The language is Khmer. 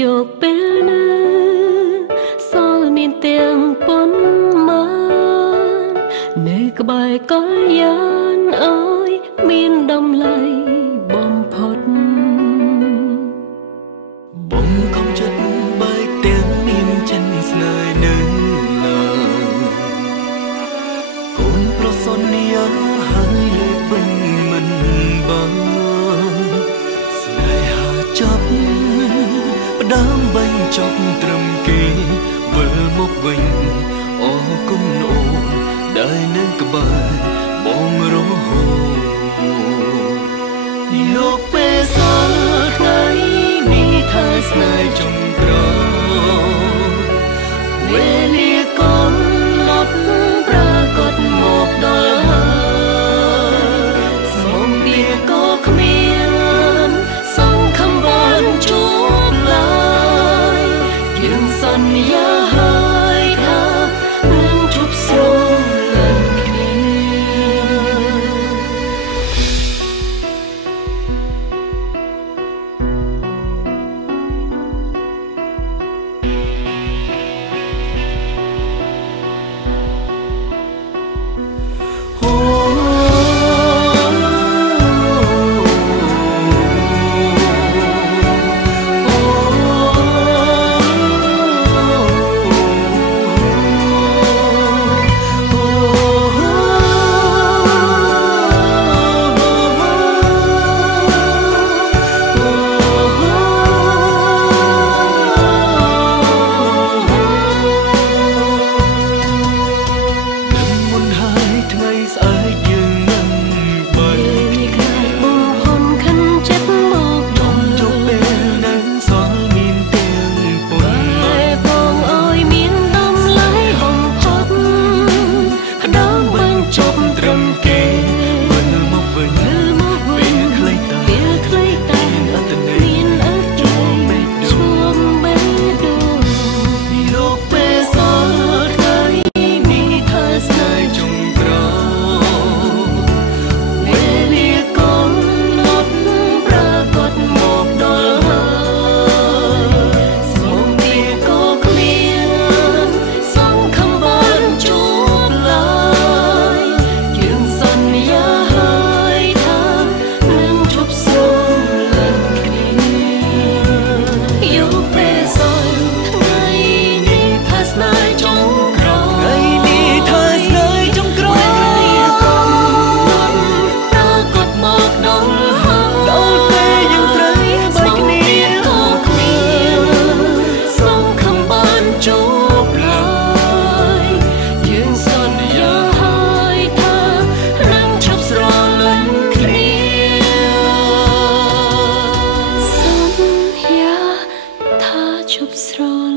យកពេលណាសល់មានទាំងប៉ុន្មាននៅក្បែរកលយានអើយមានតម្លៃបំផុតបងខំចិត្តបែកទាំងមានចិនស្នេហ៍នៅឡើយកូនប្រសន្យាហើយលើពេញមិនបានស្នេហាចាប់ផ្ដើមបញ្ចប់ត្រឹមគេវិលមកវិញអរគុណអូនដែលនៅក្បែរបងរហូតយកពេលសល់ថ្ងៃនេះថាស្នេហ៍ចុងក្រោយវេលាកូនលត់ប្រកបមកដល់ហើយសូមវាក៏គ្មានសង្ឃឹមបានជួបឡើយយើងសន្យាហើយថានឹងជួបស្រលាញ់គ្នា ជប់ស្រ